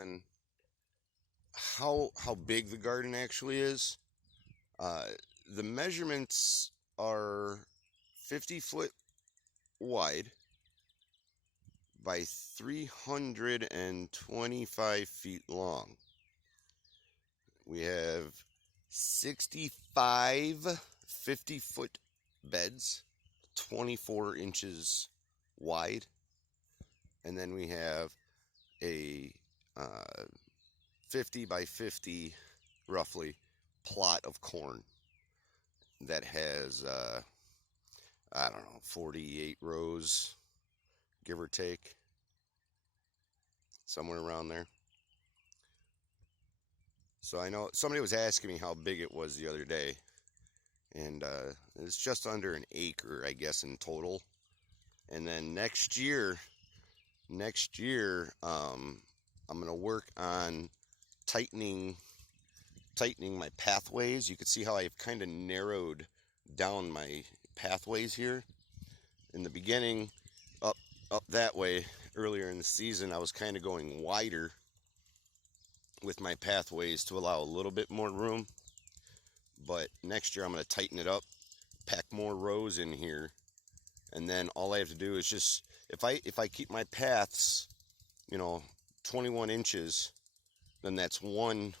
on how big the garden actually is. Uh, the measurements are 50 foot wide by 325 feet long. We have 65 50-foot beds, 24 inches wide, and then we have a uh, 50 by 50 roughly plot of corn that has I don't know, 48 rows, give or take, somewhere around there. So I know somebody was asking me how big it was the other day, and it's just under an acre, I guess, in total. And then next year, I'm gonna work on tightening tightening my pathways. You can see how I've kind of narrowed down my pathways here. In the beginning, up up that way earlier in the season, I was kind of going wider with my pathways to allow a little bit more room. But next year I'm going to tighten it up, pack more rows in here, and then all I have to do is just if I keep my paths, you know, 21 inches, then that's one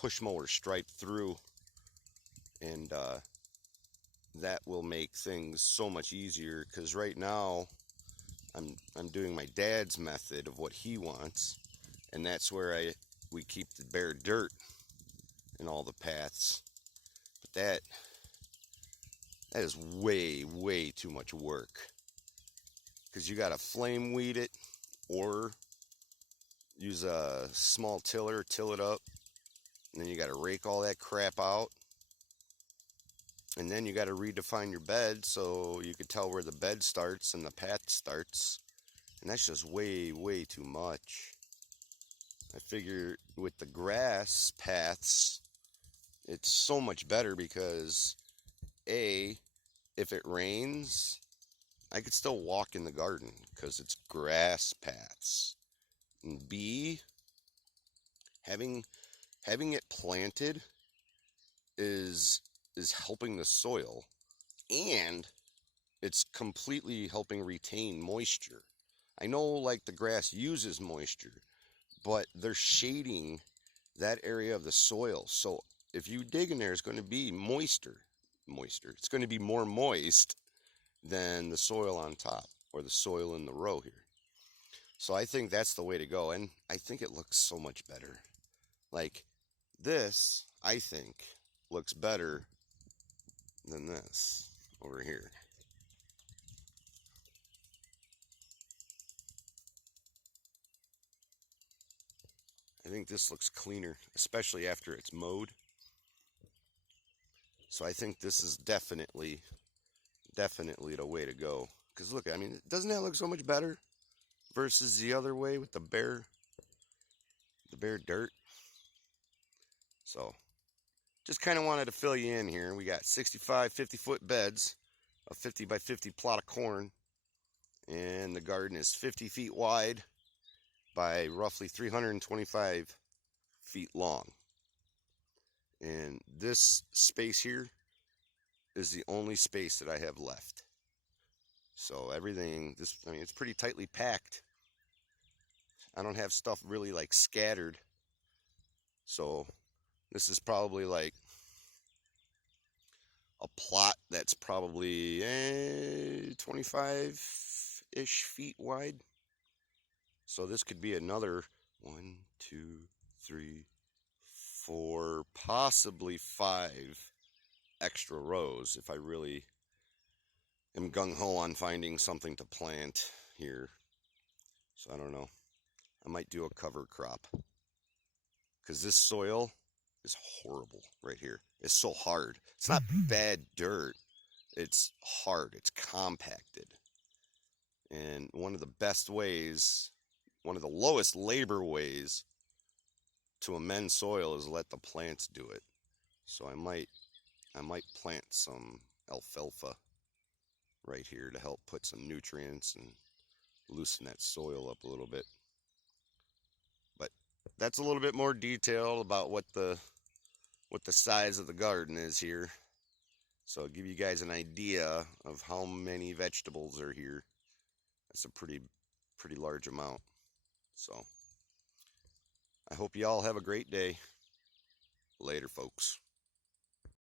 push mower stripe through, and that will make things so much easier. Because right now I'm doing my dad's method of what he wants, and that's where we keep the bare dirt in all the paths. But that is way too much work, because you got to flame weed it or use a small tiller, till it up, and then you got to rake all that crap out, and then you got to redefine your bed so you can tell where the bed starts and the path starts, and that's just way too much. I figure with the grass paths, it's so much better because A, if it rains, I could still walk in the garden because it's grass paths. And B, having it planted is helping the soil, and it's completely helping retain moisture. I know like the grass uses moisture, but they're shading that area of the soil. So if you dig in there, it's going to be moisture. It's going to be more moist than the soil on top or the soil in the row here. So I think that's the way to go, and I think it looks so much better. Like this, I think, looks better than this over here. I think this looks cleaner, especially after it's mowed. So I think this is definitely the way to go. Because look, I mean, doesn't that look so much better versus the other way with the bare dirt? So just kind of wanted to fill you in here. We got 65 50-foot beds, a 50 by 50 plot of corn, and the garden is 50 feet wide by roughly 325 feet long. And this space here is the only space that I have left. So everything, I mean, it's pretty tightly packed. I don't have stuff really like scattered. So this is probably like a plot that's probably 25-ish feet wide. So this could be another 1, 2, 3, 4, possibly 5 extra rows if I really am gung-ho on finding something to plant here. So I don't know. I might do a cover crop, because this soil is horrible right here. It's so hard. It's not bad dirt. It's hard. It's compacted. And one of the best ways, one of the lowest labor ways to amend soil is let the plants do it. So I might plant some alfalfa right here to help put some nutrients and loosen that soil up a little bit. But that's a little bit more detail about what the size of the garden is here. So I'll give you guys an idea of how many vegetables are here. That's a pretty large amount. So I hope you all have a great day. Later, folks.